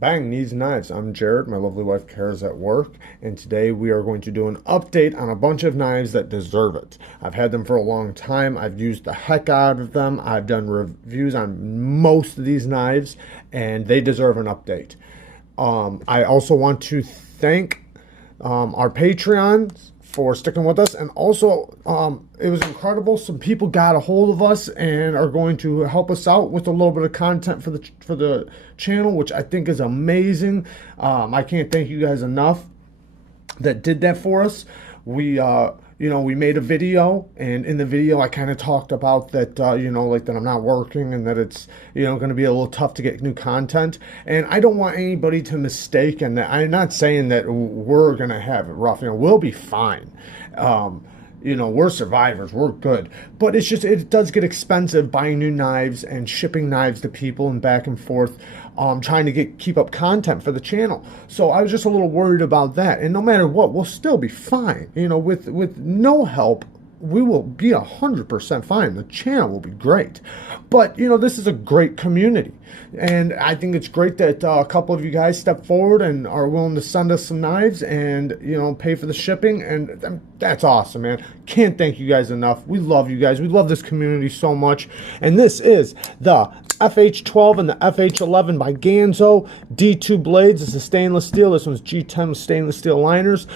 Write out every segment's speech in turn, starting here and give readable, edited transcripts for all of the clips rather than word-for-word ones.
Bang, Neeves Knives. I'm Jared. My lovely wife Kara's at work, and today we are going to do an update on a bunch of knives that deserve it. I've had them for a long time. I've used the heck out of them. I've done reviews on most of these knives, and they deserve an update. I also want to thank our Patreons for sticking with us, and also it was incredible. Some people got a hold of us and are going to help us out with a little bit of content for the channel, which I think is amazing. I can't thank you guys enough that did that for us. We we made a video, and in the video I kind of talked about that, like that I'm not working and that it's, going to be a little tough to get new content. And I don't want anybody to mistake, and that I'm not saying that we're going to have it rough. We'll be fine. We're survivors, we're good, but it's just, it does get expensive buying new knives and shipping knives to people and back and forth, trying to keep up content for the channel. So I was just a little worried about that. And no matter what, we'll still be fine. With no help, we will be 100% fine. The channel will be great. But this is a great community, and I think it's great that a couple of you guys step forward and are willing to send us some knives and pay for the shipping, and that's awesome, man. Can't thank you guys enough. We love you guys. We love this community so much. And this is the FH12 and the FH11 by Ganzo D2 blades. This is stainless steel. This one's G10 with stainless steel liners.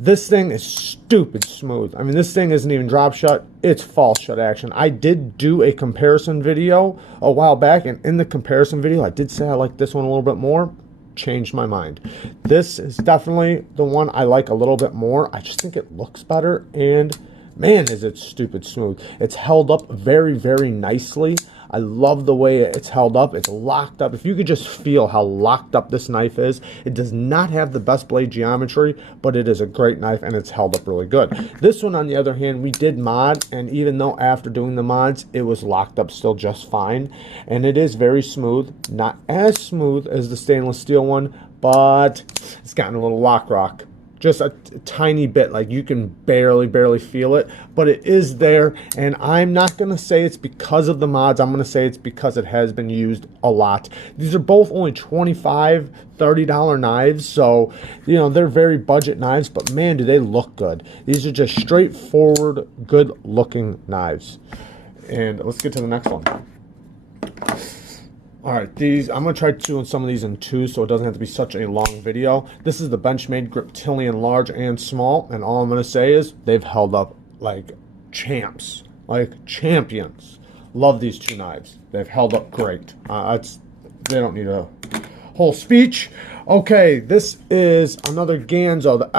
This thing is stupid smooth. I mean, this thing isn't even drop shut. It's false shut action. I did do a comparison video a while back, and in the comparison video, I did say I like this one a little bit more. Changed my mind. This is definitely the one I like a little bit more. I just think it looks better, and man, is it stupid smooth. It's held up very, very nicely. I love the way it's held up. It's locked up. If you could just feel how locked up this knife is. It does not have the best blade geometry, but it is a great knife, and it's held up really good. This one, on the other hand, we did mod, and even though after doing the mods, it was locked up still just fine. And it is very smooth. Not as smooth as the stainless steel one, but it's gotten a little lock rock. Just a tiny bit, like you can barely feel it, but it is there. And I'm not going to say it's because of the mods. I'm going to say it's because it has been used a lot. These are both only $25, $30 knives, so they're very budget knives, but man, do they look good. These are just straightforward, good looking knives. And let's get to the next one. Alright, I'm going to try doing some of these in two so it doesn't have to be such a long video. This is the Benchmade Kryptonian large and small, and all I'm going to say is they've held up like champs, like champions. Love these two knives. They've held up great. They don't need a whole speech. Okay, this is another Ganzo, the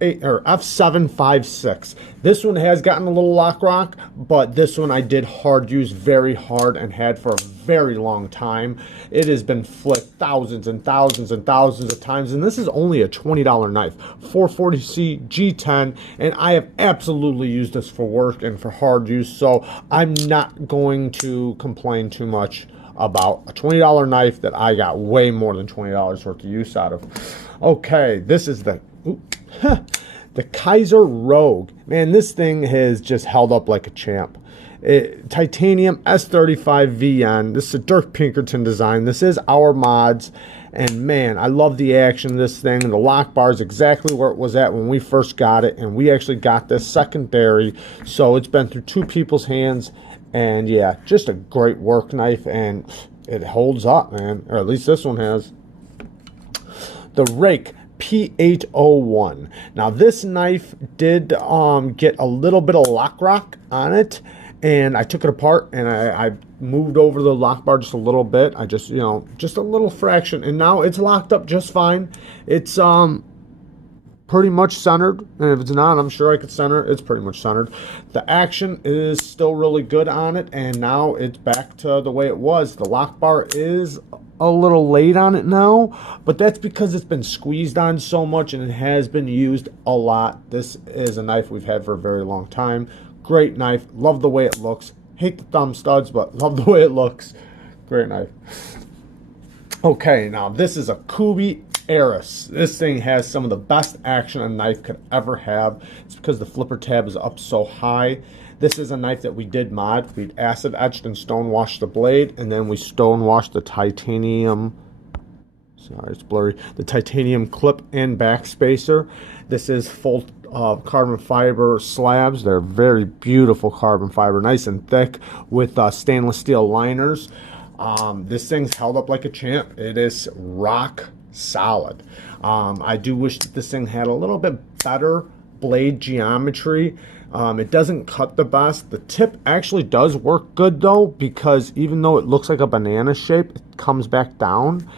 F756. This one has gotten a little lock rock, but this one I did hard use very hard and had for a very long time. It has been flipped thousands and thousands and thousands of times, and this is only a $20 knife, 440C G10, and I have absolutely used this for work and for hard use, so I'm not going to complain too much about a $20 knife that I got way more than $20 worth of use out of. Okay, this is the the Kizer Rogue. Man, this thing has just held up like a champ. Titanium S35 VN. This is a Dirk Pinkerton design. This is our mods, and man, I love the action of this thing. The lock bar is exactly where it was at when we first got it, and we actually got this secondary, so it's been through two people's hands, and yeah, just a great work knife, and it holds up, man, or at least this one has. The Rike P801. Now this knife did get a little bit of lock rock on it, and I took it apart and I moved over the lock bar just a little bit. I just just a little fraction, and now it's locked up just fine. It's pretty much centered, and if it's not, I'm sure I could center. It's pretty much centered. The action is still really good on it, and now it's back to the way it was. The lock bar is a little late on it now, but that's because it's been squeezed on so much and it has been used a lot. This is a knife we've had for a very long time. Great knife. Love the way it looks. Hate the thumb studs, but love the way it looks. Great knife. Okay, now this is a Kubey Ares. This thing has some of the best action a knife could ever have. It's because the flipper tab is up so high. This is a knife that we did mod. We acid etched and stone washed the blade, and then we stone washed the titanium Sorry, it's blurry. The titanium clip and back spacer. This is full carbon fiber slabs. They're very beautiful carbon fiber, nice and thick with stainless steel liners. This thing's held up like a champ. It is rock solid. I do wish that this thing had a little bit better blade geometry. It doesn't cut the best. The tip actually does work good though, because even though it looks like a banana shape, it comes back down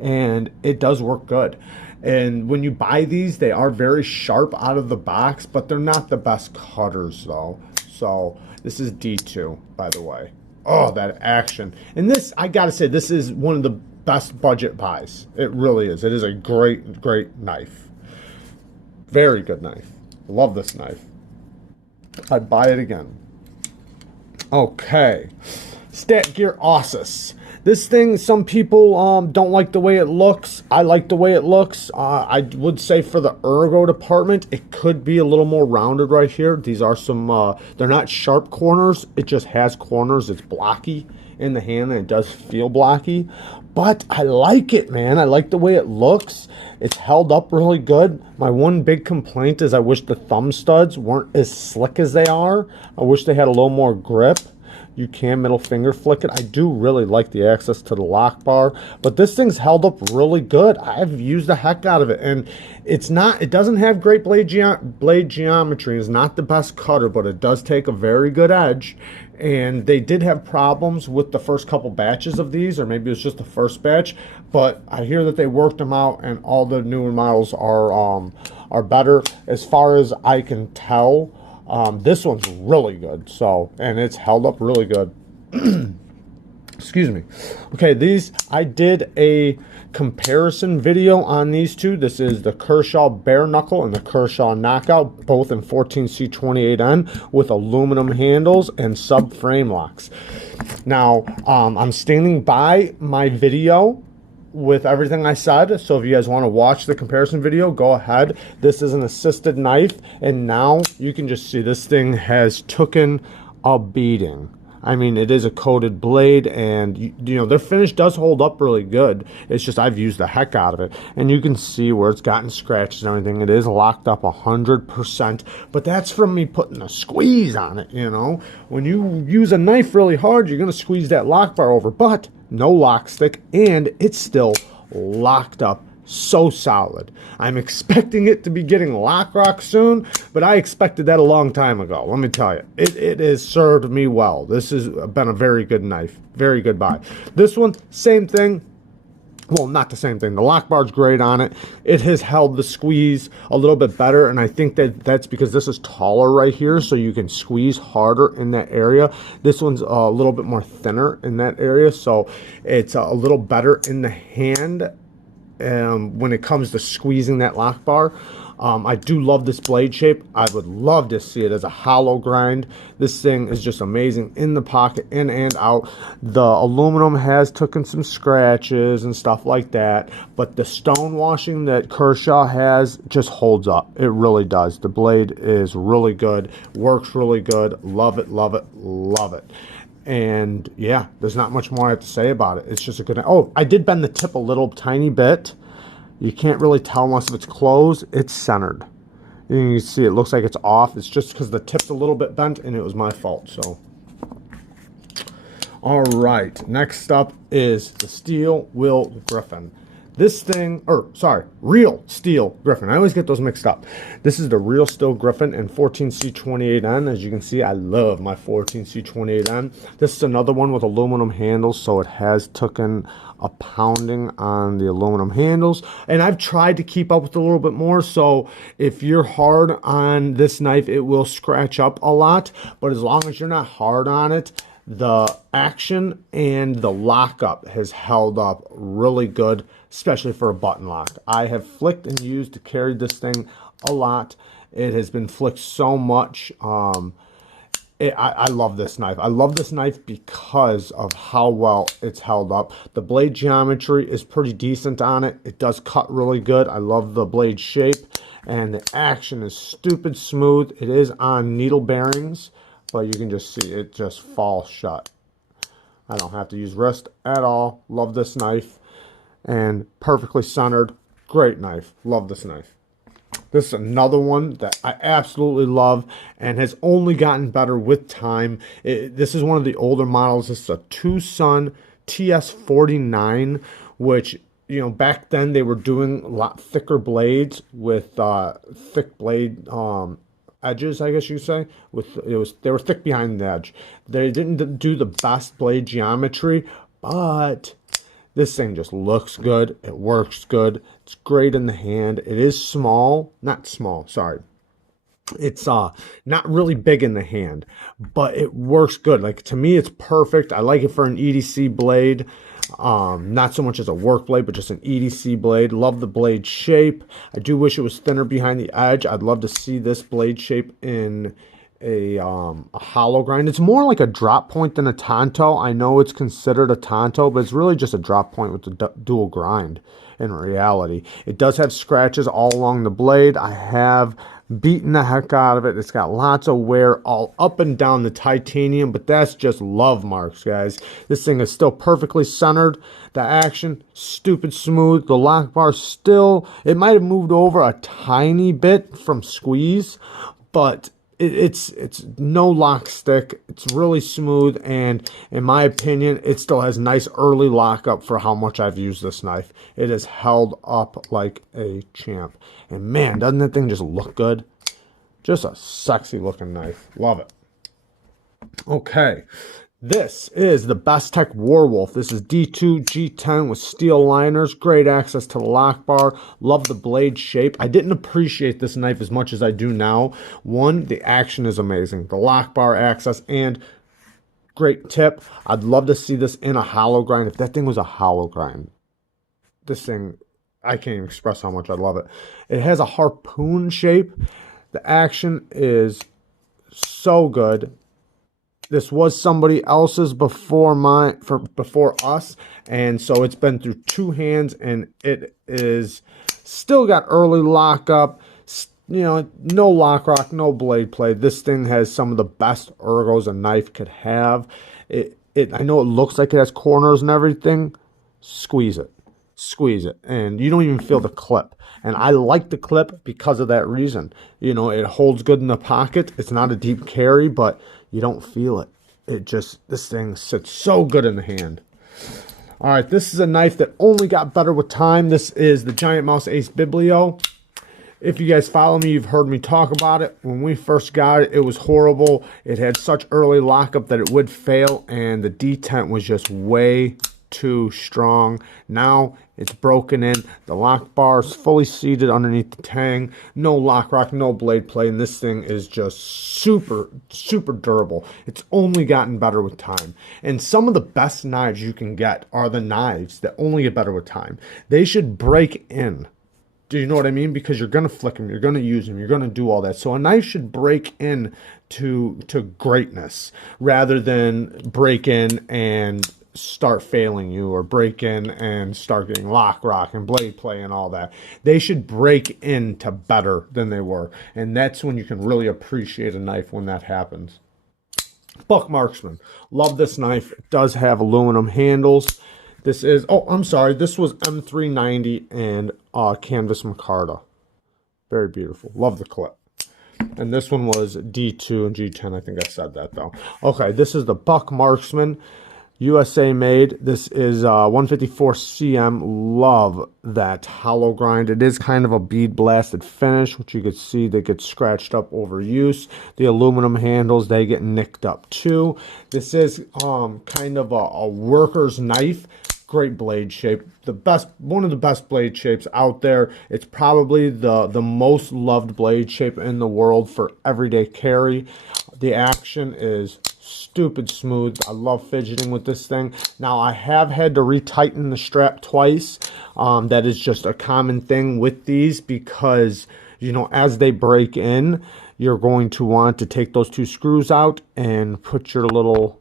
and it does work good. And when you buy these, they are very sharp out of the box, but they're not the best cutters though. So this is D2, by the way. Oh, that action. And this, I gotta say, this is one of the best budget buys. It really is. It is a great, great knife. Very good knife. Love this knife. I'd buy it again. Okay. Stat Gear Ausis. This thing, some people don't like the way it looks. I like the way it looks. I would say for the ergo department, it could be a little more rounded right here. These are some, they're not sharp corners. It just has corners. It's blocky in the hand, and it does feel blocky. But I like it, man. I like the way it looks. It's held up really good. My one big complaint is I wish the thumb studs weren't as slick as they are. I wish they had a little more grip. You can middle finger flick it. I do really like the access to the lock bar, but this thing's held up really good. I've used the heck out of it, and it doesn't have great blade geometry. It's not the best cutter, but it does take a very good edge. And they did have problems with the first couple batches of these, or maybe it was just the first batch, but I hear that they worked them out and all the newer models are better. As far as I can tell, this one's really good, so, and it's held up really good. Excuse me. Okay, these, I did a comparison video on these two. This is the Kershaw Bare Knuckle and the Kershaw Knockout, both in 14C28N with aluminum handles and subframe locks. Now, I'm standing by my video with everything I said, so if you guys want to watch the comparison video, go ahead. This is an assisted knife, and now you can just see this thing has taken a beating. I mean, it is a coated blade, and you know, their finish does hold up really good. It's just I've used the heck out of it, and you can see where it's gotten scratches and everything. It is locked up 100%, but that's from me putting a squeeze on it. You know, when you use a knife really hard, you're gonna squeeze that lock bar over, but no lock stick, and it's still locked up so solid. I'm expecting it to be getting lock rock soon, but I expected that a long time ago. Let me tell you, it has served me well. This has been a very good knife, very good buy. This one, same thing. Well, not the same thing. The lock bar's great on it. It has held the squeeze a little bit better, and I think that's because this is taller right here, so you can squeeze harder in that area. This one's a little bit more thinner in that area, so it's a little better in the hand when it comes to squeezing that lock bar. I do love this blade shape. I would love to see it as a hollow grind. This thing is just amazing in the pocket, in and out. The aluminum has taken some scratches and stuff like that, but the stone washing that Kershaw has just holds up. It really does. The blade is really good, works really good. Love it, love it, love it. And yeah, there's not much more I have to say about it. It's just a good. Oh, I did bend the tip a little tiny bit. You can't really tell unless if it's closed. It's centered. And you can see it looks like it's off. It's just because the tip's a little bit bent, and it was my fault. So, all right. Next up is the Steel Will Griffin. This thing, or sorry, real Steel Griffin. I always get those mixed up. This is the real Steel Griffin in 14C28N. As you can see, I love my 14C28N. This is another one with aluminum handles, so it has taken a pounding on the aluminum handles. And I've tried to keep up with it a little bit more, so if you're hard on this knife, it will scratch up a lot. But as long as you're not hard on it, the action and the lockup has held up really good, especially for a button lock. I have flicked and used to carry this thing a lot. It has been flicked so much. I love this knife. I love this knife because of how well it's held up. The blade geometry is pretty decent on it. It does cut really good. I love the blade shape, and the action is stupid smooth. It is on needle bearings, but you can just see it just falls shut. I don't have to use wrist at all. Love this knife. and perfectly centered. Great knife. Love this knife. This is another one that I absolutely love and has only gotten better with time. This is one of the older models. This is a TwoSun TS49, which, you know, back then they were doing a lot thicker blades with thick blade edges, I guess you could say. They were thick behind the edge. They didn't do the best blade geometry, but this thing just looks good. It works good. It's great in the hand. It is small. Not small, sorry. It's not really big in the hand, but it works good. Like, to me, it's perfect. I like it for an EDC blade. Not so much as a work blade, but just an EDC blade. Love the blade shape. I do wish it was thinner behind the edge. I'd love to see this blade shape in a hollow grind. It's more like a drop point than a tanto. I know it's considered a tanto, but it's really just a drop point with the dual grind in reality. It does have scratches all along the blade. I have beaten the heck out of it. It's got lots of wear all up and down the titanium, but that's just love marks, guys. This thing is still perfectly centered. The action, stupid smooth. The lock bar still, it might have moved over a tiny bit from squeeze, but it's no lock stick. It's really smooth, and in my opinion, it still has nice early lockup for how much I've used this knife. It has held up like a champ. And man, doesn't that thing just look good? Just a sexy looking knife. Love it. Okay. This is the Bestech Warwolf. This is D2 G10 with steel liners. Great access to the lock bar. Love the blade shape. I didn't appreciate this knife as much as I do now. One, the action is amazing. The lock bar access, and great tip. I'd love to see this in a hollow grind. If that thing was a hollow grind, this thing, I can't even express how much I love it. It has a harpoon shape. The action is so good. This was somebody else's before us, and so it's been through two hands, and it is still got early lockup. You know, no lock rock, no blade play. This thing has some of the best ergos a knife could have. I know it looks like it has corners and everything. Squeeze it, and you don't even feel the clip. And I like the clip because of that reason. You know, it holds good in the pocket. It's not a deep carry, but you don't feel it. This thing sits so good in the hand. All right, this is a knife that only got better with time. This is the GiantMouse Biblio. If you guys follow me, you've heard me talk about it. When we first got it, it was horrible. It had such early lockup that it would fail, and the detent was just way too strong. Now it's broken in. The lock bar is fully seated underneath the tang. No lock rock, no blade play, and this thing is just super durable. It's only gotten better with time. And some of the best knives you can get are the knives that only get better with time. They should break in. Do you know what I mean? Because you're going to flick them, you're going to use them, you're going to do all that. So a knife should break in to greatness rather than break in and start failing you, or break in and start getting lock rock and blade play and all that. They should break into better than they were, and that's when you can really appreciate a knife, when that happens. Marksman, love this knife. It does have aluminum handles. This is, oh, I'm sorry, this was M390 and canvas micarta. Very beautiful. Love the clip. And this one was D2 and G10. I think I said that though. Okay, this is the Marksman. USA made. This is 154 cm. Love that hollow grind. It is kind of a bead blasted finish, which you can see they get scratched up over use. The aluminum handles, they get nicked up too. This is kind of a worker's knife. Great blade shape. One of the best blade shapes out there. It's probably the most loved blade shape in the world for everyday carry. The action is stupid smooth. I love fidgeting with this thing. Now, I have had to retighten the strap twice. That is just a common thing with these because, you know, as they break in, you're going to want to take those two screws out and put your little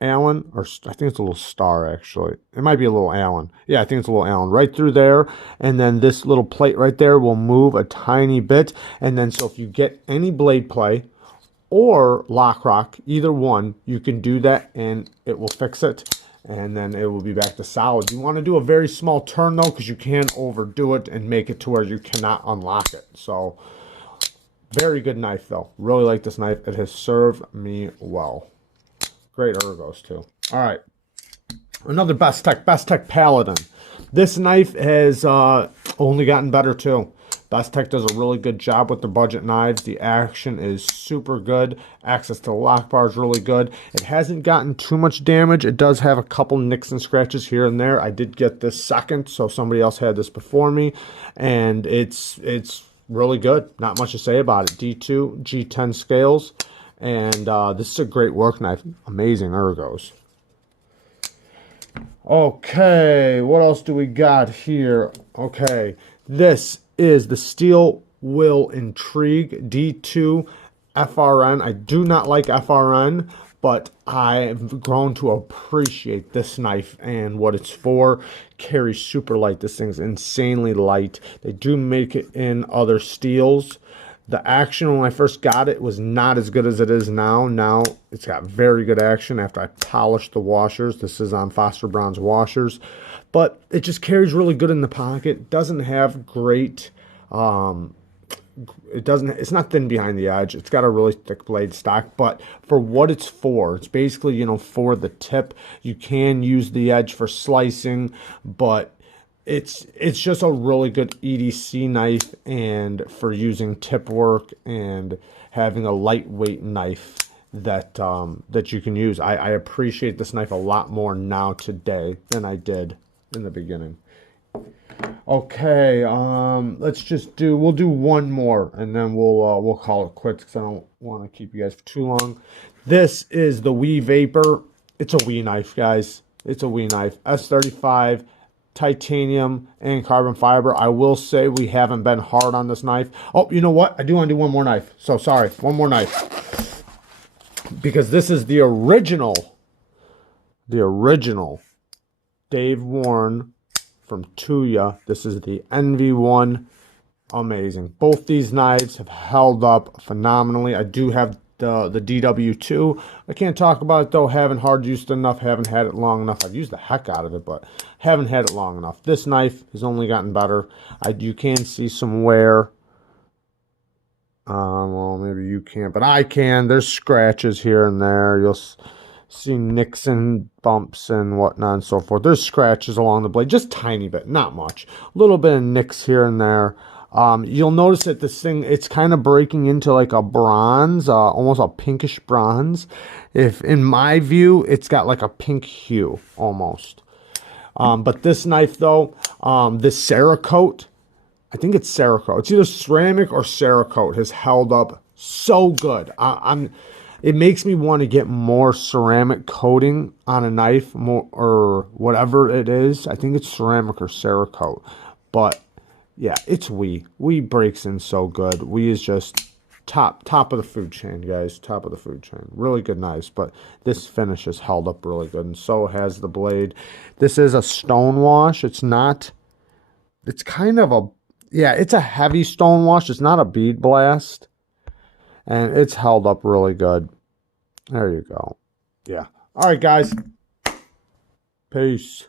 Allen, or I think it's a little star actually. It might be a little Allen. Yeah, I think it's a little Allen right through there. And then this little plate right there will move a tiny bit. And then so if you get any blade play or lock rock, either one, you can do that and it will fix it. and then it will be back to solid. You want to do a very small turn though, because you can overdo it and make it to where you cannot unlock it. So very good knife though. Really like this knife. It has served me well. Great ergos too. All right, another Bestech Paladin. This knife has only gotten better too. Bestech does a really good job with the budget knives. The action is super good. Access to the lock bar is really good. It hasn't gotten too much damage. It does have a couple nicks and scratches here and there. I did get this second, so somebody else had this before me, and it's really good. Not much to say about it. D2, G10 scales, and this is a great work knife. Amazing ergos. Okay, what else do we got here? Okay, this is the Steel Will Intrigue D2 FRN. I do not like FRN, but I've grown to appreciate this knife and what it's for. Carries super light. This thing's insanely light. They do make it in other steels. The action when I first got it was not as good as it is now. Now it's got very good action after I polished the washers. This is on phosphor bronze washers. But it just carries really good in the pocket. Doesn't have great, it's not thin behind the edge. It's got a really thick blade stock, but for what it's for, it's basically, you know, for the tip. You can use the edge for slicing, but it's just a really good EDC knife and for using tip work and having a lightweight knife that that you can use. I appreciate this knife a lot more now today than I did in the beginning. Okay, we'll do one more and then we'll call it quits because I don't want to keep you guys for too long. This is the Wee Vapor. It's a Wee knife, guys. It's a Wee knife. S35, titanium and carbon fiber. I will say we haven't been hard on this knife. Oh, you know what? I do want to do one more knife. So sorry, one more knife. Because this is the original Dave Warren from Tuya. This is the NV1. Amazing. Both these knives have held up phenomenally. I do have the DW2. I can't talk about it though. Haven't hard used it enough. Haven't had it long enough. I've used the heck out of it, but haven't had it long enough. This knife has only gotten better. You can see some wear. Well, maybe you can't, but I can. There's scratches here and there. You'll see nicks and bumps and whatnot and so forth. There's scratches along the blade, just tiny bit, not much. A little bit of nicks here and there. You'll notice that this thing, it's kind of breaking into like a bronze, almost a pinkish bronze. If in my view, it's got like a pink hue almost. But this knife though, this Cerakote, I think it's Cerakote. It's either ceramic or Cerakote has held up so good. It makes me want to get more ceramic coating on a knife, more or whatever it is. I think it's ceramic or Cerakote, but yeah, it's Wee. Wee breaks in so good. Wee is just top of the food chain, guys. Top of the food chain. Really good knives, but this finish has held up really good, and so has the blade. This is a stone wash. It's not. It's kind of a it's a heavy stone wash. It's not a bead blast, and it's held up really good. There you go. Yeah. All right, guys. Peace.